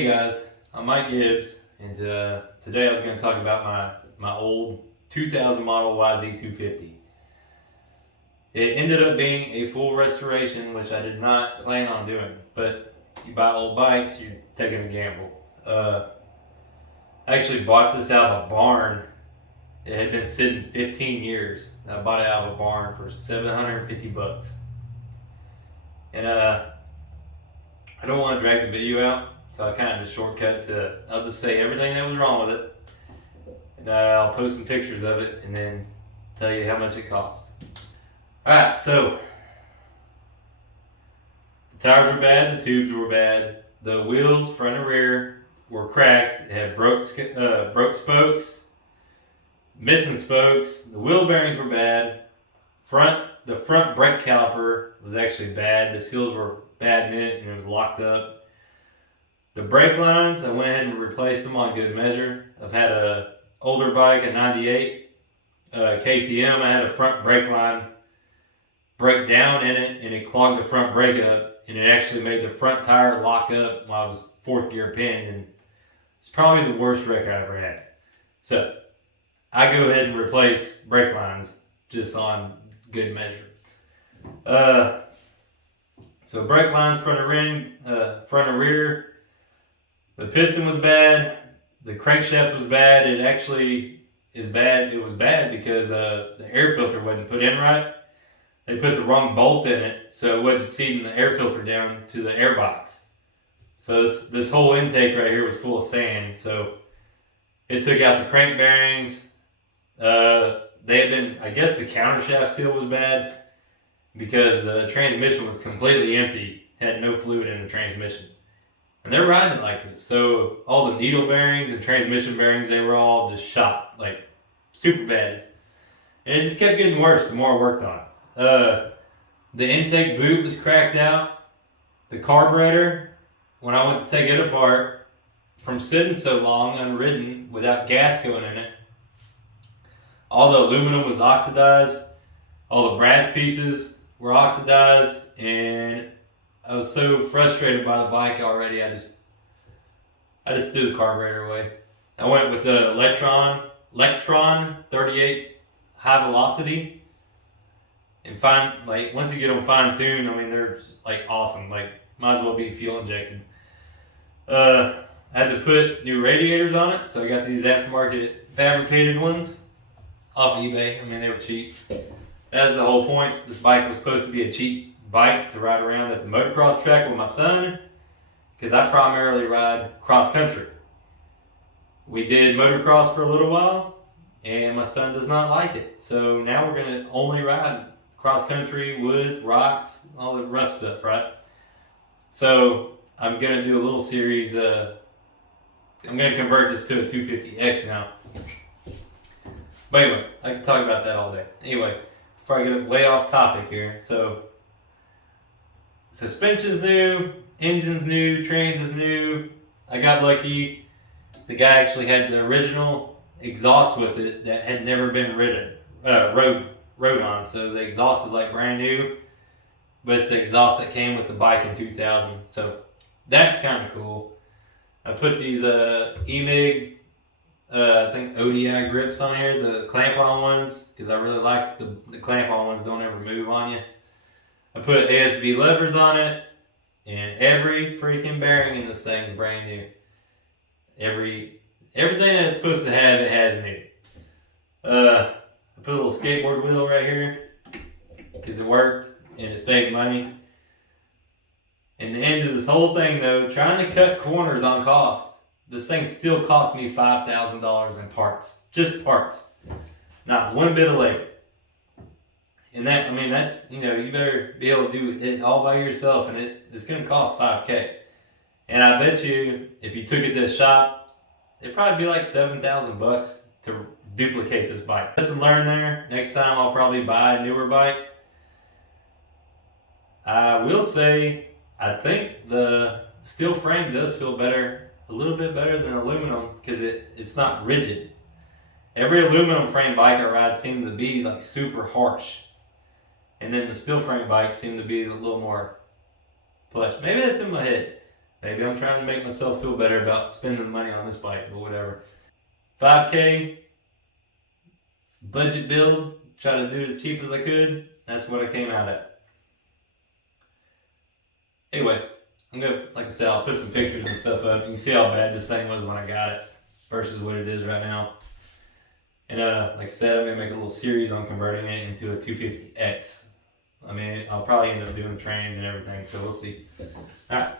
Hey guys, I'm Mike Gibbs, and today I was going to talk about my old 2000 model YZ250. It ended up being a full restoration, which I did not plan on doing, but you buy old bikes, you're taking a gamble. I actually bought this out of a barn. It had been sitting 15 years. I bought it out of a barn for $750. And I don't want to drag the video out, so I kind of just shortcut to, I'll just say everything that was wrong with it. And I'll post some pictures of it and then tell you how much it cost. Alright, so the tires were bad, the tubes were bad, the wheels, front and rear, were cracked. It had broke spokes, missing spokes, the wheel bearings were bad, the front brake caliper was actually bad, the seals were bad in it and it was locked up. The brake lines, I went ahead and replaced them on good measure. I've had a older bike, a 98 KTM. I had a front brake line break down in it and it clogged the front brake up and it actually made the front tire lock up while I was fourth gear pinned, and it's probably the worst wreck I ever had. So I go ahead and replace brake lines just on good measure. So brake lines, front and rear. The piston was bad. The crankshaft was bad. It actually is bad. It was bad because the air filter wasn't put in right. They put the wrong bolt in it, so it wasn't seating the air filter down to the air box. So this whole intake right here was full of sand. So it took out the crank bearings. They had been, I guess the countershaft seal was bad because the transmission was completely empty, had no fluid in the transmission. And they're riding it like this. So all the needle bearings and transmission bearings, they were all just shot, like super bad. And it just kept getting worse the more I worked on it. The intake boot was cracked out. The carburetor, when I went to take it apart, from sitting so long unridden without gas going in it, all the aluminum was oxidized, all the brass pieces were oxidized, and I was so frustrated by the bike already, I just threw the carburetor away. I went with the Electron 38 high velocity, and once you get them fine tuned, I mean they're like awesome. Like might as well be fuel injected. I had to put new radiators on it, so I got these aftermarket fabricated ones off eBay. I mean, they were cheap. That was the whole point. This bike was supposed to be a cheap bike to ride around at the motocross track with my son, because I primarily ride cross country. We did motocross for a little while, and my son does not like it. So now we're going to only ride cross country, woods, rocks, all the rough stuff, right? So I'm going to do a little series. I'm going to convert this to a 250X now. But anyway, I can talk about that all day. Anyway, before I get way off topic here. So suspension's new, engine's new, trans is new. I got lucky. The guy actually had the original exhaust with it that had never been rode on. So the exhaust is like brand new, but it's the exhaust that came with the bike in 2000. So that's kind of cool. I put these EMIG, I think ODI grips on here, the clamp-on ones, because I really like the clamp-on ones, don't ever move on you. I put ASV levers on it, and every freaking bearing in this thing is brand new. Everything that it's supposed to have, it has new. I put a little skateboard wheel right here, because it worked, and it saved money. And the end of this whole thing though, trying to cut corners on cost, this thing still cost me $5,000 in parts. Just parts. Not one bit of labor. And that's, you better be able to do it all by yourself, and it's going to cost $5,000. And I bet you, if you took it to the shop, it'd probably be like $7,000 to duplicate this bike. Lesson learned there. Next time I'll probably buy a newer bike. I will say, I think the steel frame does feel better, a little bit better than aluminum, because it's not rigid. Every aluminum frame bike I ride seems to be like super harsh. And then the steel frame bikes seem to be a little more plush. Maybe that's in my head. Maybe I'm trying to make myself feel better about spending the money on this bike, but whatever. 5K budget build, try to do it as cheap as I could. That's what I came out at. Anyway, I'm gonna, like I said, I'll put some pictures and stuff up. You can see how bad this thing was when I got it versus what it is right now. And like I said, I'm gonna make a little series on converting it into a 250X. I mean, I'll probably end up doing trains and everything, so we'll see. All right.